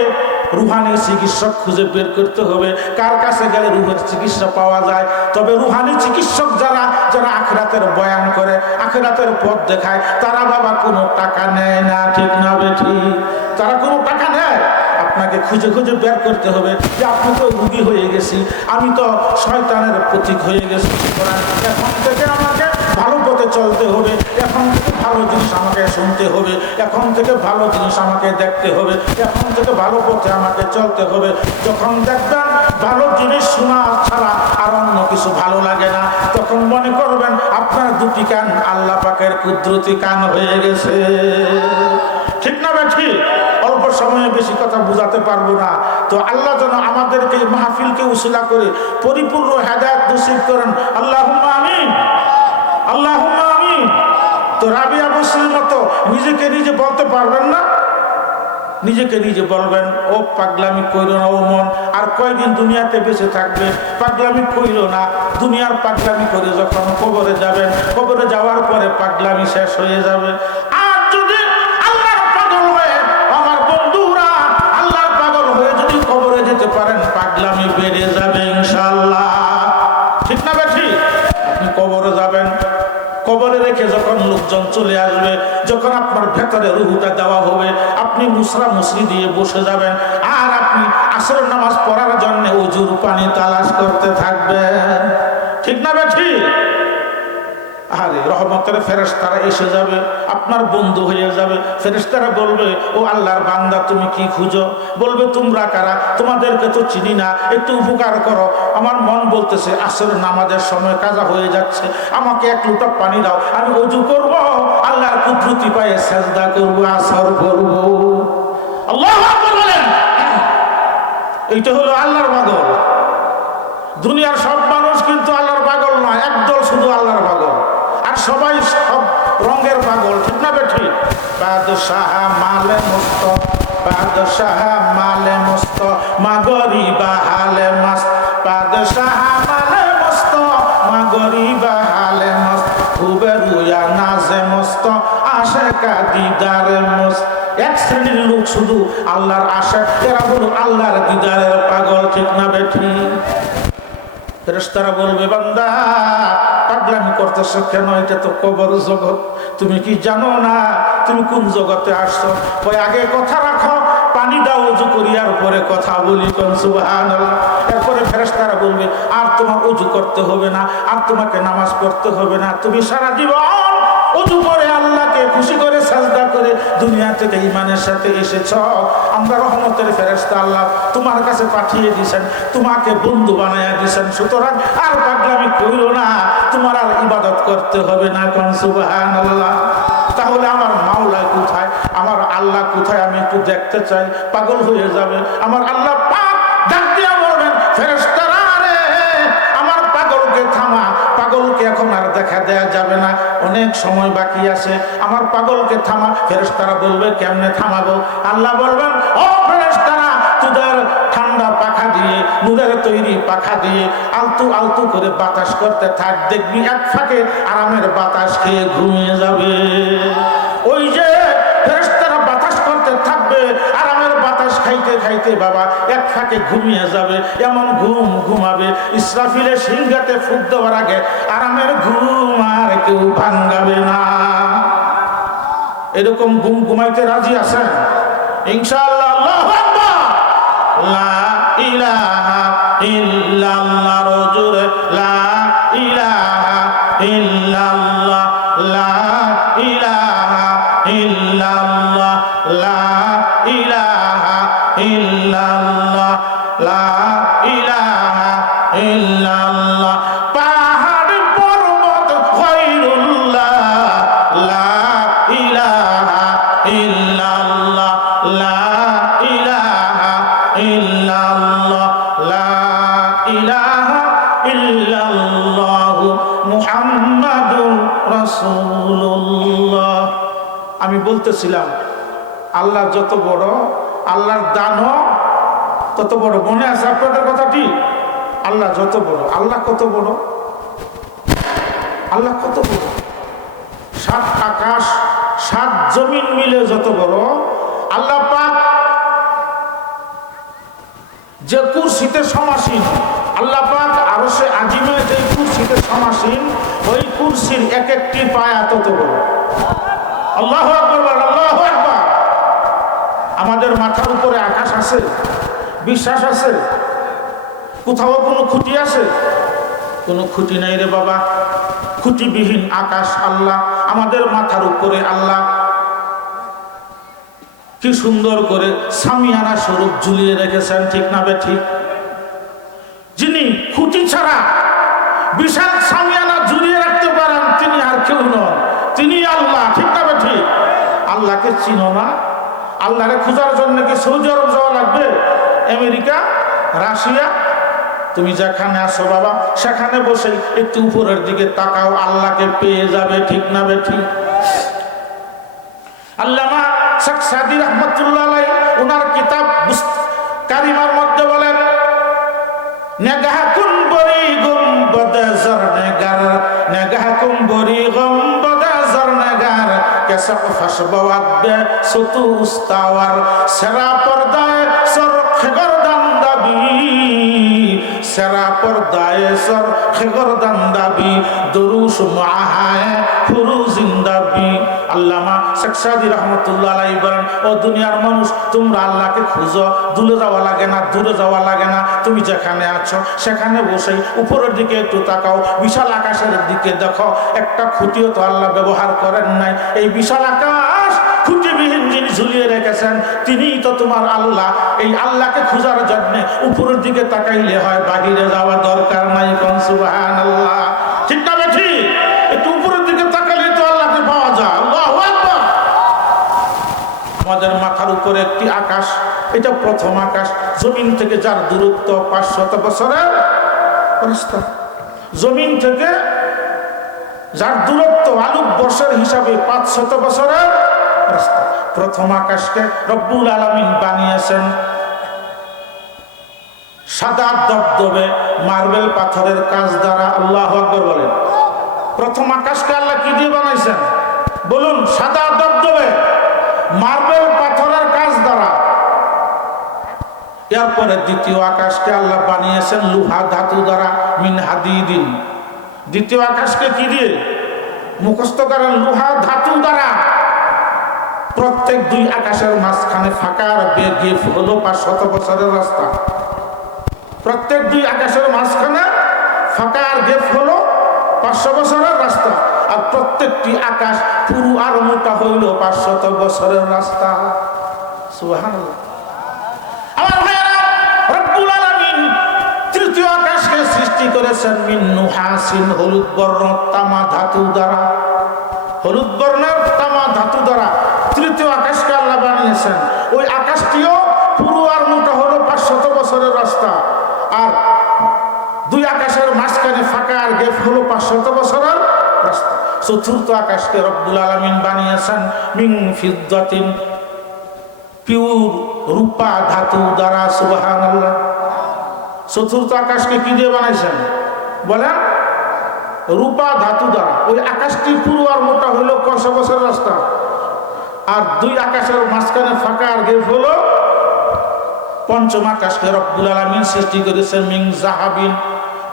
রুহানি চিকিৎসক খুঁজে বের করতে হবে, কার কাছে গেলে রুহের চিকিৎসা পাওয়া যায়। তবে রুহানি চিকিৎসক যারা যারা আখিরাতের বয়ান করে, আখিরাতের পথ দেখায়, তারা বাবা কোনো টাকা নেয় না। ঠিক না বেঠিক? তারা কোনো টাকা নেয়। আপনাকে খুঁজে খুঁজে বের করতে হবে যে আপনি তো রুগী হয়ে গেছি, আমি তো শয়তানের প্রতীক হয়ে গেছি, এখন থেকে আমাকে ভালো পথে চলতে হবে, এখন থেকে ভালো জিনিস আমাকে শুনতে হবে, এখন থেকে ভালো জিনিস আমাকে দেখতে হবে, এখন থেকে ভালো পথে আমাকে চলতে হবে। যখন দেখবেন ভালো জিনিস শোনা ছাড়া আর অন্য কিছু ভালো লাগে না, তখন মনে করবেন আপনার দুটি কান আল্লাহ পাকের কুদরতি কান হয়ে গেছে। ঠিক না বেঠি? অল্প সময়ে বেশি কথা বুঝাতে পারবো না। তো আল্লাহ যেন আমাদেরকে মাহফিলকে উসিলা করে পরিপূর্ণ হেদায়েত নসিব করেন। আল্লাহুম্মা আমিন, আল্লাহুম্মা আমিন। তো রাবিয়া বসরির মতো নিজেকে নিজে বলতে পারবেন না? নিজেকে নিজে বলবেন, ও পাগলামি কইরো না ও মন, আর কয়দিন দুনিয়াতে বেঁচে থাকবে, পাগলামি কইরো না। দুনিয়ার পাগলামি করে যখন কবরে যাবেন, কবরে যাওয়ার পরে পাগলামি শেষ হয়ে যাবে। আর যদি আল্লাহর পাগল হয়ে, আমার বন্ধুরা আল্লাহর পাগল হয়ে যদি কবরে যেতে পারেন, পাগলামি বেড়ে যাবে ইনশাআল্লাহ। ঠিক না বেঠি? আপনি কবরে যাবেন, কবরে রেখে যখন লোকজন চলে আসবে, যখন আপনার ভেতরে রুহুটা দেওয়া হবে, আপনি মুসরা মুসরি দিয়ে বসে যাবেন, আর আপনি আসরের নামাজ পড়ার জন্য ওযুর পানি তালাশ করতে থাকবেন। ঠিক না বেঠি? আরে রহমতের ফেরেশতারা এসে যাবে, আপনার বন্ধু হয়ে যাবে। ফেরেশতারা বলবে, ও আল্লাহর বান্দা তুমি কি খুঁজো? বলবে, তোমরা কারা? তোমাদেরকে তো চিনি না, একটু উপকার করো। আমার মন বলতেছে আসরের নামাজের সময় কাজা হয়ে যাচ্ছে, আমাকে এক লোটা পানি দাও, আমি ওযু করব, আল্লাহর কুদরতি পায়ে সেজদা করব, আসর করব। আল্লাহু আকবার বলেন। এইটা হলো আল্লাহর পাগল। দুনিয়ার সব মানুষ কিন্তু আল্লাহর পাগল নয়, একদল শুধু আল্লাহর পাগল, আর সবাই সব রঙের পাগল। ঠিক না বেঠি? বাদশাহ মালে মস্ত, বাদশাহ মালে মস্ত, মাগরিবা হালে মস্ত, বাদশাহ মালে মস্ত, মাগরিবা হালে মস্ত, খুবে রুয়া নাজে মস্ত, আশেকা দিদারে মস্ত। এক শ্রেণীর লোক শুধু আল্লাহর আশা, এরা হলো আল্লাহর দিদারের পাগল। ঠিক না বেঠি? ফেরেশতারা বলবে, বান্দা পাগলামি করতেছো কেন? এটা তো কবর জগৎ, তুমি কি জানো না তুমি কোন জগতে আসছো? ওই আগে কথা রাখো, পানি দাও, ওযু করি, আর পরে কথা বলি। কোন সুবহানাল্লাহ। এরপরে ফেরেশতারা বলবে, আর তোমার ওযু করতে হবে না, আর তোমাকে নামাজ পড়তে হবে না, তুমি সারা জীবন ওযু করে আল্লাহকে খুশি করে সাজদা করে দুনিয়া থেকে ঈমানের সাথে এসেছো। আমরা রহমতের ফেরেশতা আল্লাহ তোমার কাছে পাঠিয়ে দিয়েছেন, তোমাকে বন্ধু বানায়া দিয়েছেন, সুতরাং আর পাগলামি কইরো না, তোমার আর ইবাদত করতে হবে না। কোন সুবহানাল্লাহ। তাহলে আমার মাওলা কোথায়, আমার আল্লাহ কোথায়, আমি একটু দেখতে চাই। পাগল হয়ে যাবে। আমার আল্লাহ পাক ডাক দিয়া বলবেন, ফেরেশতারা রে আমার পাগলকে থামা, পাগলকে এখন আর দেখা দেয়া যাবে না, অনেক সময় বাকি আছে, আমার পাগলকে থামা। ফেরেশতারা বলবে, কেমনে থামাবো? আল্লাহ বলবেন, ও ফেরেশতারা তোদের ঠান্ডা পাখা দিয়ে, নূরের তৈরি পাখা দিয়ে আলতু আলতু করে বাতাস করতে থাক, দেখবি এক ফাঁকে আরামের বাতাস খেয়ে ঘুমিয়ে যাবে। ওই যে ফেরেশতারা বাতাস করতে থাকবে, আরামের বাতাস খাইতে খাইতে বাবা এক ফাঁকে ঘুমিয়ে যাবে। এমন ঘুম ঘুমাবে, ইসরাফিলের সিংহাতে ফুঁক দেওয়ার আগে আরামের ঘুম আর কেউ ভাঙাবে না। এরকম ঘুম ঘুমাইতে রাজি আছেন ইনশাআল্লাহ? আল্লাহু আকবার। লা ইলাহা ইল্লাল্লাহ, রজুরে লা ইলাহা ইল্লাল্লাহ, লা ইলাহা ইল্লাল্লাহ, লা ইলাহা ইল্লাল্লাহ, লা ইলাহা ইল্লাল্লাহ। পাহাড় পর্বত গায়রুল্লাহ, লা ইলাহা ইল্লাল্লাহ, লা ইলাহা ইল্লাল্লাহ, লা ইলাহা ইল্লাল্লাহ, মুহাম্মাদুর রাসূলুল্লাহ। আমি বলতেছিলাম আল্লাহ যত বড়, আল্লাহর দানও তত বড়। মনে আছে আপনাদের কথাটি? আল্লাহ যত বড়, আল্লাহ কত বড়, আল্লাহ কত বড়। সাত আকাশ সাত জমিন মিলে যত বড়, আল্লাহ পাক যে কুরসিতে সমাসীন, আল্লাহ পাক আরশে আজিমে যে কুরসিতে সমাসীন, ওই কুরসির এক একটি পায়া তত বড়। আল্লাহু আকবার, আল্লাহু আকবার। আমাদের মাথার উপরে আকাশ আছে, বিশ্বাস আছে? কোথাও কোনো খুঁটি আছে? কোনো খুঁটি নাই রে বাবা। খুঁটিবিহীন আকাশ আল্লাহ, আমাদের মাথার উপরে আল্লাহ কি সুন্দর করে সামিয়ানা স্বরূপ ঝুলিয়ে রেখেছেন, ঠিক না বে ঠিক? যিনি খুঁটি ছাড়া বিশাল সামিয়ানা ঝুলিয়ে রাখতে পারেন, তিনি আর কেউ নন, তিনি আল্লাহ, ঠিক না বে ঠিক? আল্লাহকে চিনো না? আল্লাহরে খোঁজার জন্য কি সৌদি আরব যাওয়া লাগবে, আমেরিকা, রাশিয়া? তুমি যেখানে আসো বাবা, সেখানে বসে একটু উপরের দিকে তাকাও, আল্লাহকে পেয়ে যাবে, ঠিক না বে ঠিক? আল্লামা শেখ সাদি রহমতুল্লাহ আলাইহি ওনার কিতাব কারিমার মধ্যে বলেন, নেগাহ কুন বরি গুম্বদ জরনেগার, নেগাহ কুন বরি গুম্বদ জরনেগার, কেসা ফাসবাওয়াবে সুতু উস্তাওয়ার, সেরা পর্দায় সরখে গর্দান দাবি, সেরা পর্দায় সরখে গর্দান দাবি, দুরুস মাহায় ফুরু জিন্দাবি। আল্লামা শেখ সাদি রহমতুল্লাহ আলাইহি বলেন, ও দুনিয়ার মানুষ, তোমরা আল্লাহকে খুঁজো, দূরে যাওয়া লাগে না, দূরে যাওয়া লাগে না। তুমি যেখানে আছো সেখানে বসে উপরের দিকে একটু তাকাও, বিশাল আকাশের দিকে দেখো, একটা খুঁটিও তো আল্লাহ ব্যবহার করেন নাই। এই বিশাল আকাশ খুঁটিবিহীন যিনি ঝুলিয়ে রেখেছেন, তিনিই তো তোমার আল্লাহ। এই আল্লাহকে খোঁজার জন্য উপরের দিকে তাকাইলে হয়, বাহিরে যাওয়া দরকার নাই। কোন সুবহানাল্লাহ, ঠিক না বেঠি? একটু উপরের দিকে তাকালে তো আল্লাহকে পাওয়া যায়। আল্লাহু আকবার। আমাদের মাথার উপরে একটি আকাশ, এটা প্রথম আকাশ, জমিন থেকে যার দূরত্ব 500 বছরের রাস্তা। জমিন থেকে যার দূরত্ব আলোক বর্ষের হিসাবে 500 বছরের রাস্তা। প্রথম আকাশকে রব্বুল আলামিন বানিয়েছেন সাদা দবদবে মার্বেল পাথরের কাজ দ্বারা। আল্লাহু আকবার বলেন। প্রথম আকাশকে আল্লাহ কি দিয়ে বানাইছেন বলুন? সাদা দবদবে মার্বেল পাথরের কাজ দ্বারা। এরপরে দ্বিতীয় আকাশকে আল্লাহ বানিয়েছেন লোহা ধাতু দ্বারা, মিন হাদিদিন। দ্বিতীয় আকাশকে কি দিয়ে মুখস্থ করেন? লোহা ধাতু দ্বারা। প্রত্যেক দুই আকাশের মাঝখানে ফাঁকার গেপ হলো 500 বছরের রাস্তা। প্রত্যেক দুই আকাশের মাঝখানে ফাঁকার গেপ হলো 500 বছরের রাস্তা। আর প্রত্যেকটি আকাশ পুরু আর মোটা হইল 500 বছরের রাস্তা। সুবহানাল্লাহ। আমার ভাইয়েরা, রব্বুল আলামিন তৃতীয় আকাশকে সৃষ্টি করেছেন মিন নুহাসিন, হলুদ বর্ণ তামা ধাতু দ্বারা। হলুদ বর্ণের তামা ধাতু দ্বারা তৃতীয় আকাশকে আল্লাহ বানিয়েছেন। ওই আকাশটিও পুরু আর মোটা হলো 500 বছরের রাস্তা। আর দুই আকাশের মাঝখানে ফাঁকা আর গেপ হলো 500 বছরের রাস্তা। চতুর্থ আকাশকে রব্বুল আলামিন বানিয়েছেন মিন ফিদ্দাতিন, পিওর রূপা ধাতু দ্বারা। সুবহানাল্লাহ। চতুর্থ আকাশকে কি দিয়ে বানাইছেন বলেন? রূপা ধাতু দ্বারা। ওই আকাশটি পুরো আর মোটা হইল 500 বছরের রাস্তা। আর দুই আকাশের মাঝখানে ফাঁকা আর গেপ হলো। পঞ্চম আকাশকে রব্বুল আলামিন সৃষ্টি করেছেন মিন জাহাবিন,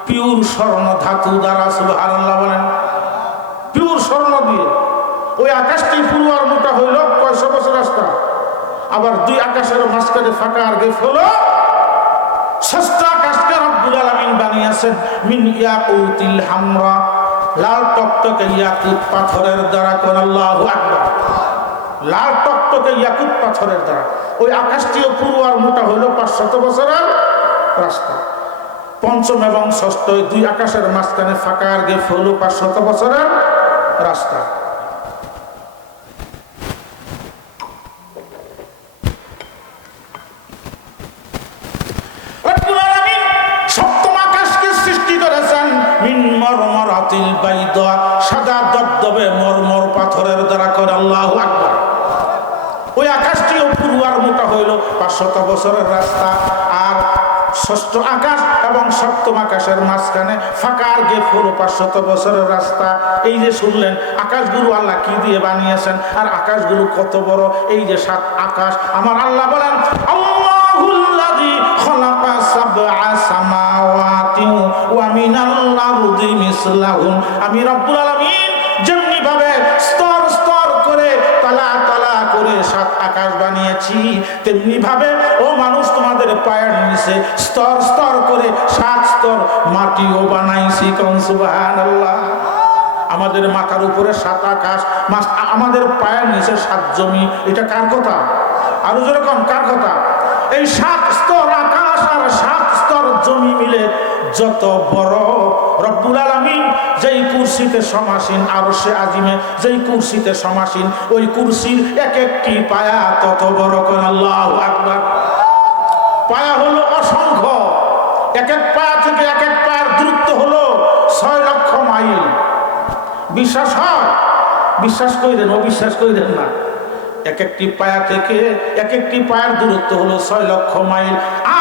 পিওর স্বর্ণ ধাতু দ্বারা। সুবহানাল্লাহ বলেন। পিওর স্বর্ণ দিয়ে ওই আকাশটি পুরো আর মোটা হইল 500 বছর রাস্তা। আবার দুই আকাশের মাঝখানে ফাঁকা আর গেপ হলো। ষষ্ঠ আকাশকে রব্বুল আলামিন বানিয়েছেন মিন ইয়াকুতিল হামরা, লাল টকটকে ইয়াকুত পাথরের দ্বারা। কোন আল্লাহু আকবার। লাল টকটকে ইয়াকুত পাথরের দ্বারা। ওই আকাশটিও পুরো আর মোটা হইল 500 বছরের রাস্তা। পঞ্চম এবং ষষ্ঠ দুই আকাশের মাঝখানে ফাঁকা আর গেপ হইল 500 বছরের রাস্তা। সপ্তম আকাশকে সৃষ্টি করেছেন মিন মরমরাতিল বাইদা, সাদা দবদবে মরমর পাথরের দ্বারা। করে আল্লাহু আকবার। ওই আকাশটিও পুরো আর মোটা হইল 500 বছরের রাস্তা। আর ষষ্ঠ আকাশ এবং সপ্তম আকাশের মাঝখানে ফাঁকা আর গেপ হলো 500 বছরের রাস্তা। এই যে শুনলেন আকাশগুলো আল্লাহ কি দিয়ে বানিয়েছেন, আর আকাশগুলো কত বড়। এই যে 7 আকাশ, আমার আল্লাহ বলেন আল্লাহুল্লাযী খালাকা সাবআ সামাওয়াতি ওয়া মিনাল আরদি মিসলাহুম। আমি রব্বুল আলামিন যেমনি ভাবে স্তর স্তর করে তালা তালা করে 7 আকাশ বানিয়েছি, তেমনি ভাবে ও মানুষ তোমাদের পায়ের নিচে স্তর স্তর করে 7 স্তর মাটিও বানাইছি। কোন সুবহানাল্লাহ। আমাদের মাথার উপরে 7 আকাশ, আমাদের পায়ের নিচে 7 জমি। এটা কার কথা? আরো যেরকম কার কথা? এই 7 স্তর আকাশ আর 7 স্তর জমি মিলে যত বড় রব্বুল আলামিন যেই কুরসিতে সমাসীন, আরশে আজিমে যেই কুরসিতে সমাসীন, ওই কুরসির এক একটি পায়া তত বড়। কোন আল্লাহু আকবার। পায়া হলো অসংখ্য, এক এক পায়া থেকে এক এক পায়ের দূরত্ব হলো 6 লক্ষ মাইল। বিশ্বাস হয়? বিশ্বাস কইরেন, অবিশ্বাস কইরেন না। এক একটি পায়া থেকে এক একটি পায়ের দূরত্ব হলো 6 লক্ষ মাইল,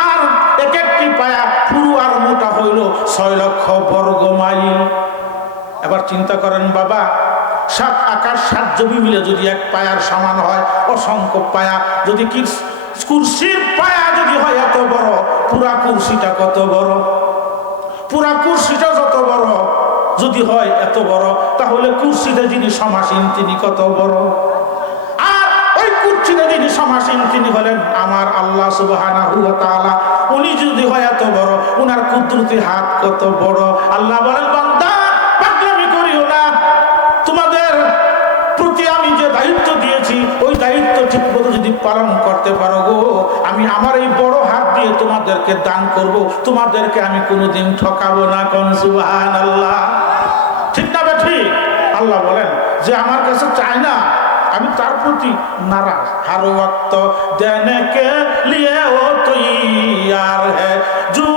আর এক একটি পায়া পুরু আর মোটা হইল 6 লক্ষ বর্গ মাইল। এবার চিন্তা করেন বাবা, 7 আকাশ 7 জমি মিলে যদি এক পায়ার সমান হয়, অসংখ্য পায়া, যদি কি কুরসির পায়া যদি হয় এত বড়, পুরা কুরসিটা কত বড়? পুরা কুরসিটা যত বড় যদি হয় এত বড়, তাহলে কুরসিতে যিনি সমাসীন তিনি কত বড়? আর ওই কুরসিতে যিনি সমাসীন তিনি হলেন আমার আল্লাহ সুবহানাহু ওয়া তাআলা। উনি যদি হয় এত বড়, উনার কুদরতি হাত কত বড়। আল্লাহ বলেন বান্দা পাগলামি করিও না, তোমাদের প্রতি আমি যে দায়িত্ব দিয়েছি ওই দায়িত্ব ঠিকমতো যদি পালন করতে পারো গো, আমি আমার এই বড় হাত দিয়ে তোমাদেরকে দান করব, তোমাদেরকে আমি কোনোদিন ঠকাবো না। কোন সুবহানাল্লাহ। ঠিক না ঠিক? আল্লাহ বলেন যে আমার কাছে চায় না, আমি তার প্রতি নারাজ। हर वक्त देने के लिए वो तैयार है, जो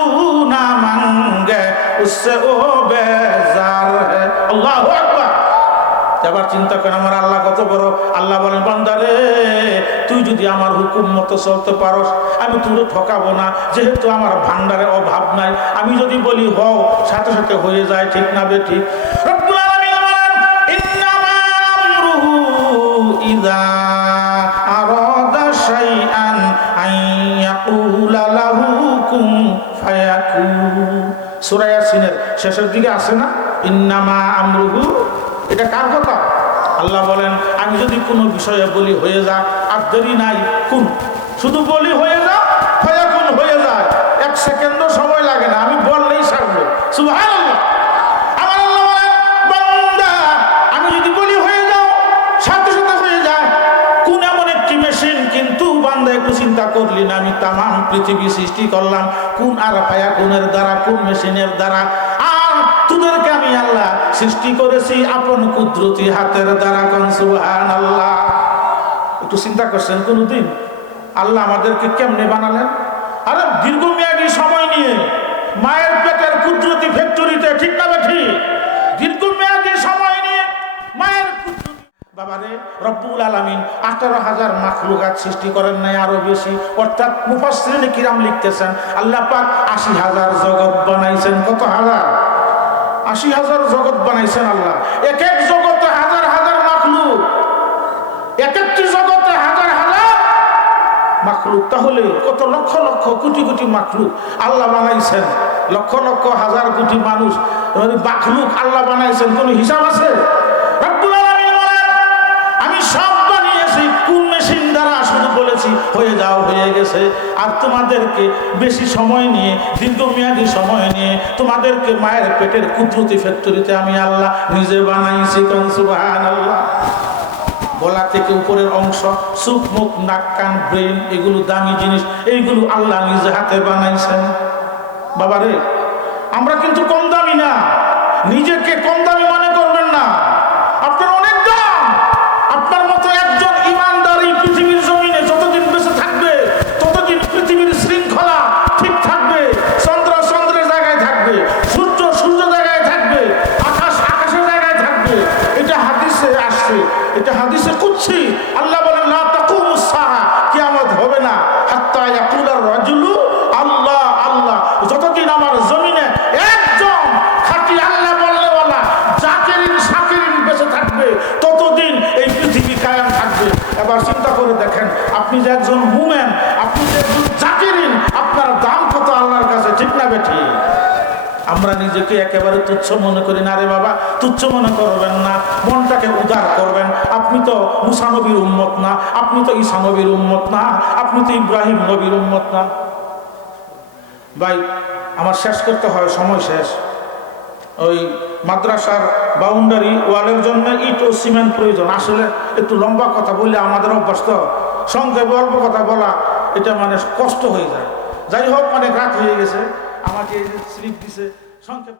ना मांगे उससे वो बेजार है। अल्लाहु আকবার। এবার চিন্তা করেন আমার আল্লাহ কত বড়। আল্লাহ বলেন বান্দারে তুই যদি আমার হুকুম মতো চলতে পারস, আমি তোর ঠকাবো না, যেহেতু আমার ভান্ডারে অভাব নাই। আমি যদি বলি হও, সাথে সাথে হয়ে যায়। ঠিক না বেঠিক? রব্বুল আলামিন বলেন ইন্নামা আমরুহু ইযা আরাদা শাইআন আইয়াকুলা লাহু কুন ফায়াকুন। সূরা ইয়াসিনের শেষের দিকে আছে না ইন্নামা আমরুহু? এটা কার কথা? আল্লাহ বলেন আমি যদি কোনো বিষয়ে বলি হয়ে যা, আর দেরি নাই, কোন শুধু বলি হয়ে যা, ফায়াকুন হয়ে যায়। 1 সেকেন্ডও সময় লাগে না, আমি বললেই ছাড়বো। সুবহানাল্লাহ। আমার আল্লাহ বলেন বান্দা আমি যদি বলি হয়ে যাও, সাথে সাথে হয়ে যায়। কোন এমন একটি মেশিন, কিন্তু বান্দা একটু চিন্তা করলি না, আমি তামাম পৃথিবী সৃষ্টি করলাম কোন আর ফায়াকুনের দ্বারা, কোন মেশিনের দ্বারা। তোদেরকে আমি আল্লাহ সৃষ্টি করেছি আপন কুদরতি হাতের দ্বারা। কোন সুবহানাল্লাহ। একটু চিন্তা করছেন কোনদিন আল্লাহ আমাদেরকে কেমনে বানালেন? আরে দীর্ঘমেয়াদী সময় নিয়ে মায়ের পেটের কুদরতি ফ্যাক্টরিতে। ঠিক না ঠিক? দীর্ঘমেয়াদী সময় নিয়ে মায়ের বাবারে রব্বুল আলামিন 18,000 মাখলুকাত সৃষ্টি করেন নাই, আরো বেশি। অর্থাৎ মুফাসসিরিনে কিরাম লিখতেছেন আল্লাহ পাক 80,000 জগৎ বানাইছেন। কত হাজার? 80,000 জগৎ বানাইছেন আল্লাহ। এক এক জগতে হাজার হাজার মাখলুক, এক একটি জগতে হাজার হাজার মাখলুক। তাহলে কত লক্ষ লক্ষ কোটি কোটি মাখলুক আল্লাহ বানাইছেন। লক্ষ লক্ষ হাজার কোটি মানুষ মাখলুক আল্লাহ বানাইছেন, কোন হিসাব আছে? রব্বুল আলামিন বলেন আমি সব বানিয়েছি কোন মেশিন দ্বারা? শুধু বলেছি হয়ে যাও, হয়ে গেছে। আর তোমাদেরকে বেশি সময় নিয়ে, দীর্ঘমেয়াদী সময় নিয়ে তোমাদেরকে মায়ের পেটের কুদরতি ফ্যাক্টরিতে আমি আল্লাহ নিজে বানাইছি। কোন সুবহানাল্লাহ। গলা থেকে উপরের অংশ, চোখ, মুখ, নাক, কান, ব্রেন, এগুলো দামি জিনিস, এইগুলো আল্লাহ নিজে হাতে বানাইছেন। বাবারে আমরা কিন্তু কম দামি না, নিজেকে কম দামি মনে করবেন না। আপনার অনেক দাম। আপনার মতো একজন ইমানদার এই পৃথিবীর জমিনে যতদিন বেঁচে থাকবে ততদিন পৃথিবীর শৃঙ্খলা ঠিক থাকবে। চন্দ্র চন্দ্রের জায়গায় থাকবে, সূর্য সূর্য জায়গায় থাকবে, আকাশ আকাশের জায়গায় থাকবে। এটা হাদিসে আসছে, এটা হাদিসে কুদসি। আল্লাহ বলেন লা তাকুমুস সাআ, কিয়ামত হবে না হাত্তা ইয়াকুলার রাজুলু আল্লাহ আল্লাহ এবার চিন্তা করে দেখেন, আপনি যে একজন মুমেন, আপনি যে একজন জাকিরিন, আপনার দাম কত আল্লাহর কাছে, ঠিক না বেঠি? আমরা নিজেকে একেবারে তুচ্ছ মনে করি না। রে বাবা, তুচ্ছ মনে করবেন না, মনটাকে উদার করবেন। আপনি তো মুসা নবীর উম্মত না, আপনি তো ঈসা নবীর উম্মত না, আপনি তো ইব্রাহিম নবীর উম্মত না। ভাই আমার শেষ করতে হয়, সময় শেষ। ওই মাদ্রাসার বাউন্ডারি ওয়ালের জন্য ইট ও সিমেন্ট প্রয়োজন। আসলে একটু লম্বা কথা বললে আমাদের অভ্যাস তো, সংক্ষেপে অল্প কথা বলা এটা মানে কষ্ট হয়ে যায়। যাই হোক, অনেক রাত হয়ে গেছে, আমাকে স্লিপ দিছে, সংক্ষেপ